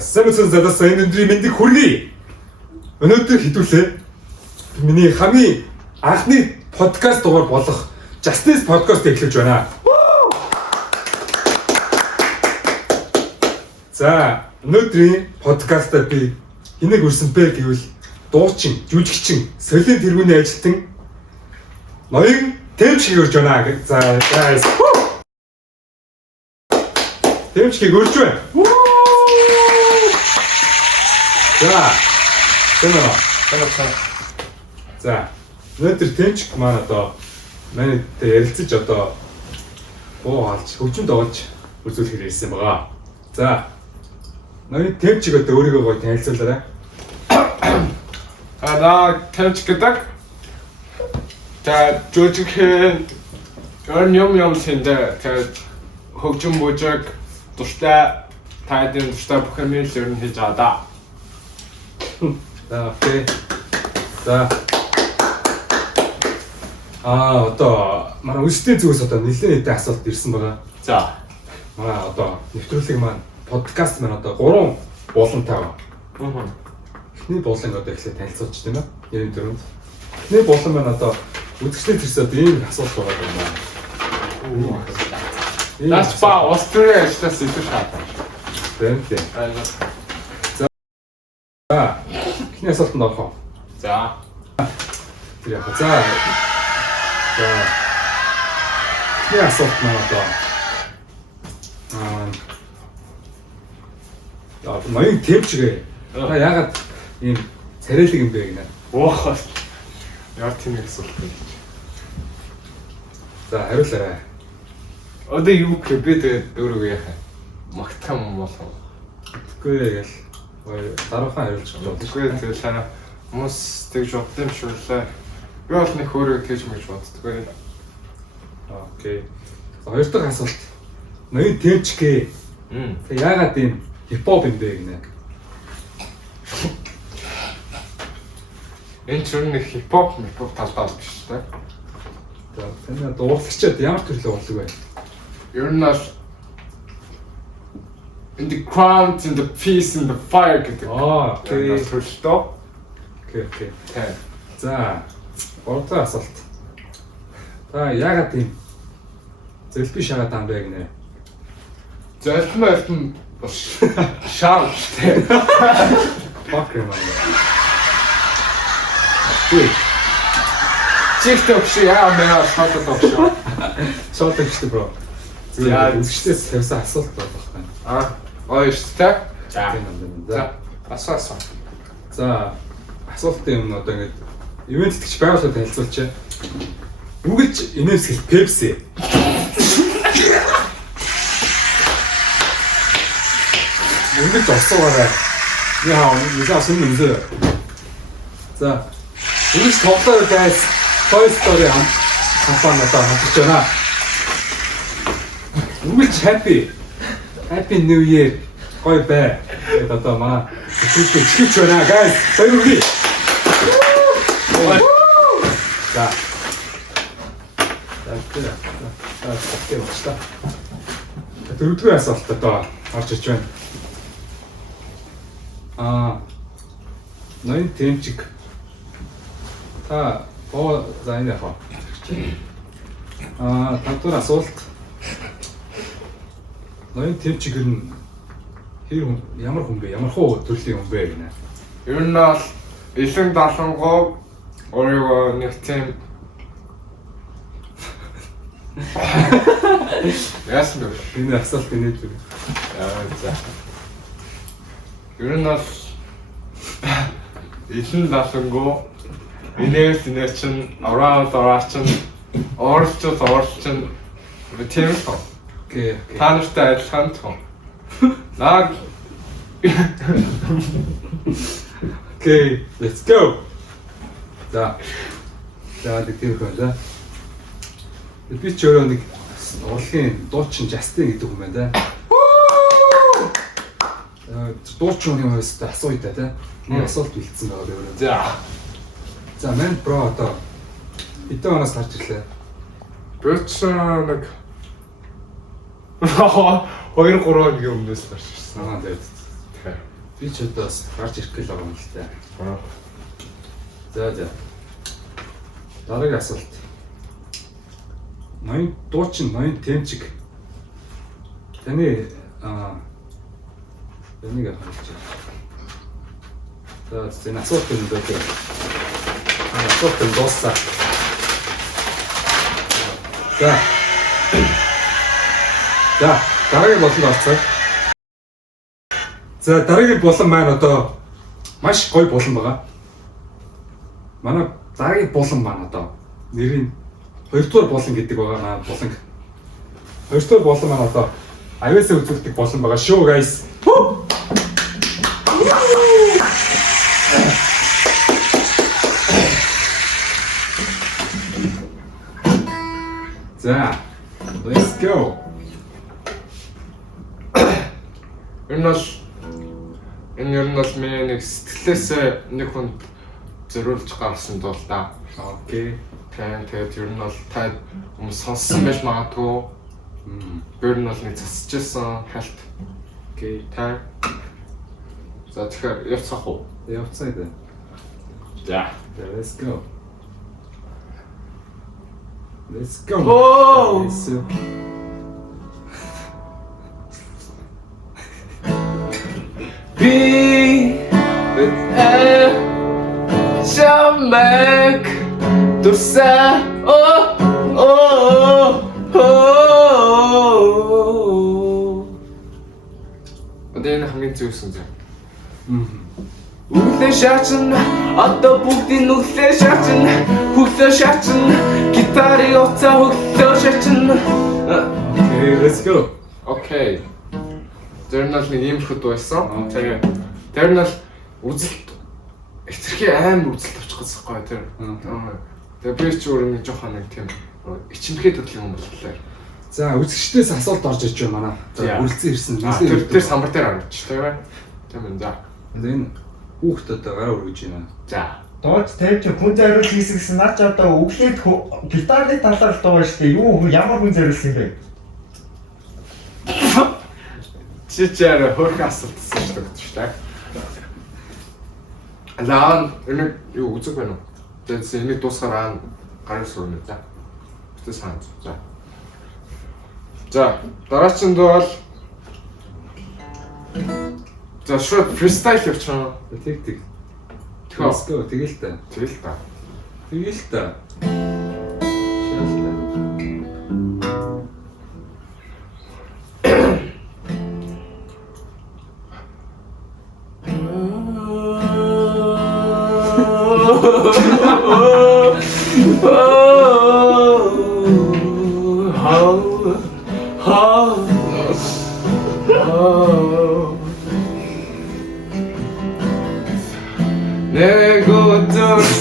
Самсон задасан энэ өдрийн мэндийг хүргэе. Өнөөдөр хэдүүлээ. Миний хамгийн анхны подкаст дугаар болох Justice podcast эхлэж байна. За, өнөөдрийн подкастаа би хэнийг үрсэн бэ гэвэл дуучин, жүжигчин, солио тэргүүний ажилтан ноён Тэмчгийг өрж байна. За, guys. Тэмчгийг өрж байна. За. За. Өнөөдөр Тэмчг маань одоо манайтай ярилцаж одоо боо хаалж, хөгжимд оолж үзүүлэхээр ирсэн байгаа. За. Ноён Тэмчг одоо өөрийгөө гоё танилцуулаарай. На Тэмчг гэдэг. За, жүжигхэн юм сэндэ хөгжим бүжиг тустай тайдын тустай бүх юм л ер нь хийж байгаа да. За, окей. За. Одоо манай үстэй зүгээс одоо нэлээд хэдэн асуулт ирсэн байгаа. За. Манай одоо нэвтрүүлэг маань подкаст маань одоо 3 болонтой байгаа. Эхний болон одоо эхлээд танилцуулж тийм ээ. Ярим дөрөнд. Эхний болон маань одоо үзэгчдийн төрсөд ийм асуулт байгаа юм байна. Нас ба Австрали ажлаас илүү шаардсан. Тэнтэй. За. Эхний асуултанд орох. За. За. За. Эхний асуулт маань одоо ноён Тэмчгээ. Яагаад ийм царайлаг юм бэ гинэ? Оох. Яа тийм асуулт вэ? За, хариулаарай. Одоо юу гэх бэ тэгээд өөрийгөө яхаа магтах юм болов. Тэгэхгүй ял дараахан хариулж байгаа. Тэгэхгүй тэгэл хүмүүс тэгж бодсон юм шиг лээ. Би бол нэг өөрийгөө тэгж мэж боддоггүй. Окей. За, хоёр дахь асуулт. Ноён Тэмчгээ. Тэг яагаад ийм хипхоп юм бэ гинэ? Энэ ч нэг хипхоп талдаа биш үү? За, таны дуулагчид ямар төрлийн урлаг вэ? Ер нь бол in the ground, in the peace, in the fire гэдэг. Окей. Төрөлтөө. Окей. Тэ. За, гурав дахь асуулт. Та яагаад ийм зэлби шагаад ам бэ гинэ? Зэлбэн бас шаал тэ. Fuck юм аа. TikTok шиг яа маа шатад авчих. Шот ихтэй бро. За, үзэгчдээс тавьсан асуулт болох байна. Ой шүү. За, асуусан. за асуултын юм одоо ингэж ивент тэтгэж байгууллагад танилцуулчаа. Үгэлж инээсгэл Pepsi. Үгэлж орсуугаарай. Яа, юугаа сүнмэнзээ. За, үгэлж тоглоо guys. Toy Story компани одоо хатж байна. Үгэлж Happy New Year. Гой бай. Тэгээд одоо манай бүхэлдээ чигч байна guys. Баярлалаа. За. Тэгээд болчихлоо. Дөрөвдүгээр асуулт одоо орж иж байна. Ноён Тэмчг. Та за энэ яах вэ? Тавдугаар асуулт. Ноён Тэмчг нь ямар хүн бэ? Ямар хуу төрлийн хүн бэ гинэ? Ер нь бол элен далангоо өөрийгөө нэг тийм яасан бэ? Энэ асуулт нээж үү? За. Ер нь бол элен далангоо инээс чинь авраа чинь оорчлон тийм л. Окей. Та нартай адилхан том. Наа. Окей, let's go. За тийм хүн да. Би ч өөрөө нэг урлагийн дуучин Justin гэдэг хүн байна да. Дуучин юм өстэй асууя та. Нэг асуулт бэлдсэн байгаа өөрөө. За мен бро одоо хэдэн оноос гарч ирлээ? Бич нэг 2-3 хоногийн өмнөөс гарч ирсэн. Тэгээд Би ч одоо бас гарч ирэх гээл байгаа юм л та. За. Дараагийн асуулт. Ноён дуучин, ноён темчиг. Таны энийг харж байна. За, энэ асуулт юм байна. Асуулт нь дууссан. За, дараагийн болонд орцгоё. За, дараагийн болон маань одоо маш гоё болон байгаа. Манай дараагийн болон маань одоо нэрийн 2 дугаар болон гэдэг байгаа маань болон. 2 дугаар болон маань одоо авиасаа үзүүлдэг болон байгаа шүү guys. За, let's go. Энэ ер нь бол миний нэг сэтгэлээсээ нэг хүнд зориулж гаргасан дуу л да. Окей. Тэгээд ер нь бол та хүмүүс сонссон байж магадгүй. Ер нь бол нэг засчихсан хальт. Окей. Та. За тэгэхээр явцгаах уу? Явцгаа дээ. За. Let's go. Let's go. Oh! Би Шамэк турса Одын хамгийн зөвсөн зэ. Үглээ шаачин одоо бүгдийн үглээ шаачин хөглөө шаачин гитарын уцаа хөглөө шаачин. Okay, let's go. Окей. Тэр нь л нэг юм хэд байсан. Тэгээ тэр нь л үзэлт эцэрхий амар үзэлт авчих гэсэн байхгүй тэр. Тэгээ би ч өөрөө нэг жоохон нэг тийм ичимхээ төрлийн юм боллоо. За, үзэгчдээс асуулт орж иж байна манай. Үргэлжлэн ирсэн. Тэр самбар дээр авч тийм ээ. Тийм ээ. За. Энэ хүүхд одоо гараа өргөж байна. За. Дооч тавьж хүн зориулж хийсэн гэсэн нар ч одоо өглээд гитарын талаар л дуугаа штэ. Ямар хүн зориулсан бэ? Чичээр хөрх асуултсан шүү дээ шүү дээ. Алан энэ юу үзэг байна уу? Тэгээд энийг дуусгараа гараа сөрнө за. Битээ санд. За. За, дараагийн дуу бол за шууд фристайл явуулчихна. Тэг. Let's go. Тэгэл та. Тэгэл та.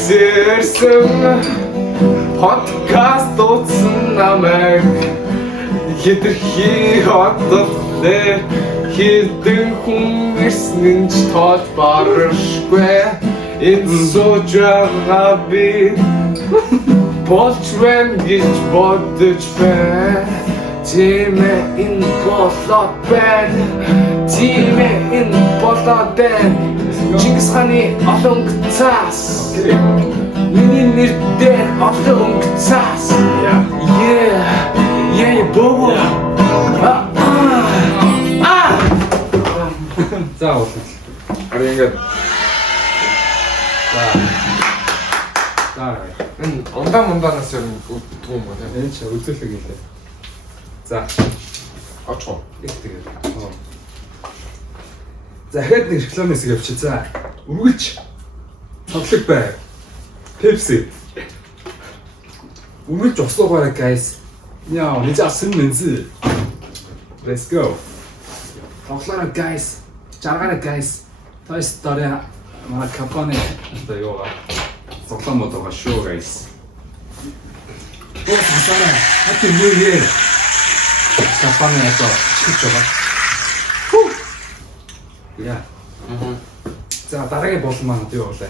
Сэрсэн подкаст утсан намайг хэтэрхий хотолтой хитэн хүн ирсэн ч тоож баршгүй энэ сууж байгаа би болж байна гэж бодож байна тийм ээ энэ болоод байна тийм ээ энэ болоод байна Чингис хааны олон цаас миний нэр дээр олон цаас боо За уулз. Ари ингээд За. энэ ундаанаас ер нь өгдөг юм байна. Энэ ч үзүүлэг хэлээ. За. Очоо. Тэгээд. За хэд нэг рекламын хэсэг явчих. За. Үргэлж тоглог бай. Pepsi. Үргэлж услуугаарай guys. Яа, нэг асан мэнзэ. Let's go. Тоглоорой guys. Жаргаарай guys. Той story манай компани одоо юу аа. Цоглон мод байгаа шүү guys. Оо сараа. Хатин юу яа. Компани одоо чиж байгаа. Яа. За дараагийн бол маань юу вэ?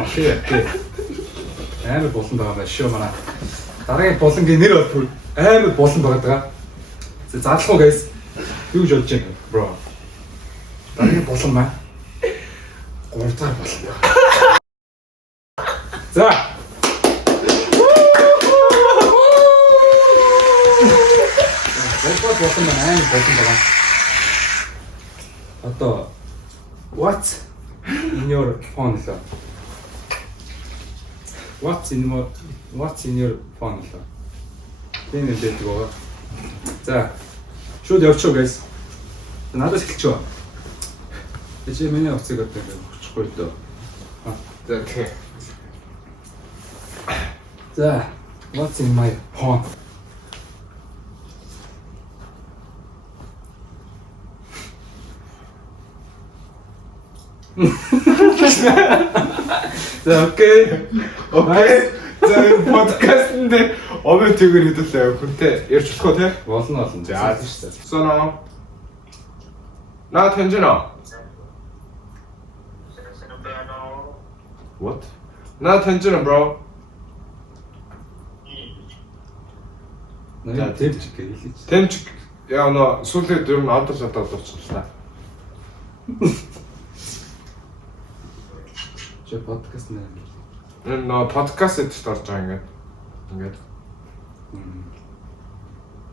Окей. Амар болон байгаа байна шүү манай. Дараагийн болонгийн нэр бол амар болон байгаа. Задлах уу guys? Юу гэж бодож байна bro? Дараагийн болон маа. 3 дахь болон. За. Гол болон маа айн болон байгаа. Одоо what in your phone лөө? What's in your phone лөө? Тэн дээр байгаа. За. Шууд явчихв guys. Надаас эхэлчихв. Тэжээ миний уцыг одоо өгчихгүй дөө. За тийм. За. What's in my phone? За окей. Окей. За энэ подкастн дээр овоо тэгэр хэдүүлээ хүнтэй ярьж болох уу те? Болно. За тийм шүү дээ. Соно. На тэнжинэ. What? На тэнжинэ bro. Наа тэрч гэлээч. Тэнч яа нөө сүүлээ дөр нь одож болчихлаа. Чи подкаст нэ. Энэ нөө подкаст эдж орж байгаа ингээд.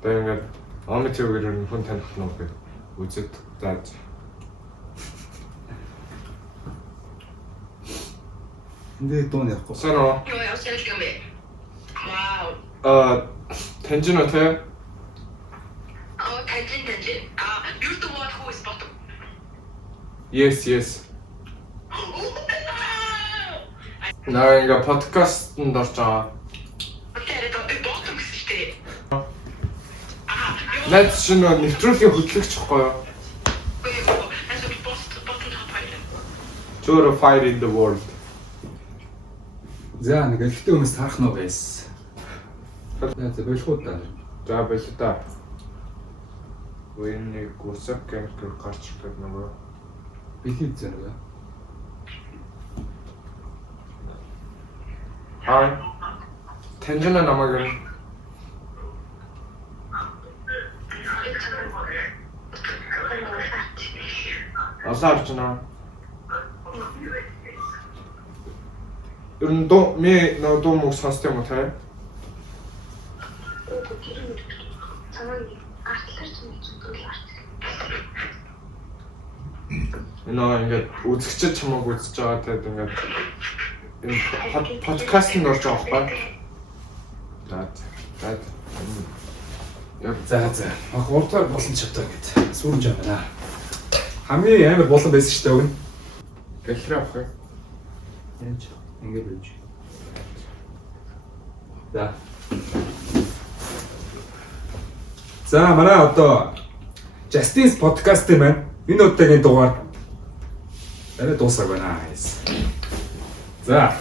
Тэгээ ингээд амитивэр нь хүн таних нь үгүй. Үзэд зааж. Эндээ дуун явахгүй. Соно. Jo, jag ska älska mig. Wow. Тэнжинэ те? Ja, tangent. Use the word who is bottom. Yes. Наа ингээ подкастт орж байгаа. Okej, det är bottom system. Найд чинь нэвтрүүлгийн хөтлөгч байхгүй юу? Alltså, bottom har fighten. Tour fire in the world. За нэг элхтэй хүмүүс таарах нь байс. За болох уу та. За байлаа да. Үений гусак кемпер гарч ирдэг нөгөө. Бэлий зэрэг. Хай. Тэнжинэ намайг юм. Асарчна. Ер нь дуу нөө дуу мөг сонсдог юм уу те? Энэ ингээд үзэгчд чамайг үзэж байгаа те ингээд энэ подкастт орж байгаа байхгүй? За. Ах урдгаар болон чаддаг гэд. Сүрж байна. Хамгийн амар болон байсан шүү дээ өгнө. Гэлрээ авах юм. Яаж ингэ байж. За. За манай одоо Justin's podcast юм байна. Энэ удаагийн дугаар арай дуусах байна. За.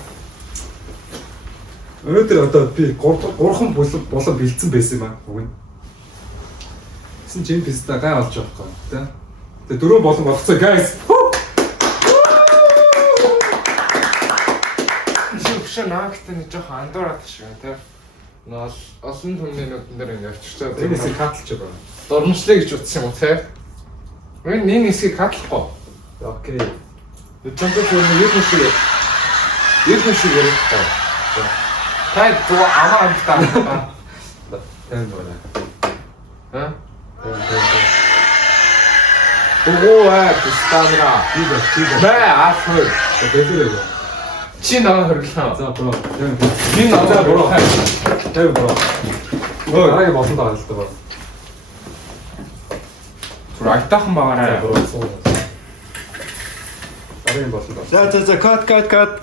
Өнөөдөр одоо би 3хан болон бэлдсэн байсан юм аа. Өгнө. Гэсэн чинь писта гай олж авахгүй тий. Тэгээ 4 болон болцоо guys. Шүүгш наагтаа нэг жоохон андуураад шиг тий. Нол олон түмний нүднэр ингэ авчирчаа. Энэсийг хатлж байгаа. Дормжлаа гэж утсан юм уу тий? Энэ хэсгийг хатлахгүй. Окей. Чамтай ч юм шиг ярихгүй. Тай дуу амаа амтаа. Тэн байна. Ха? Оо пистамра. Чиг. Бай афэр. Бэлэрэг. Чи наваа хөрлөө. За бро. Би наваа бро. хөрлөө. Тэв бро. Өө арай болсон даа л та бро. Райтахан байгаарай. Бро. Арай болсон даа. За cut.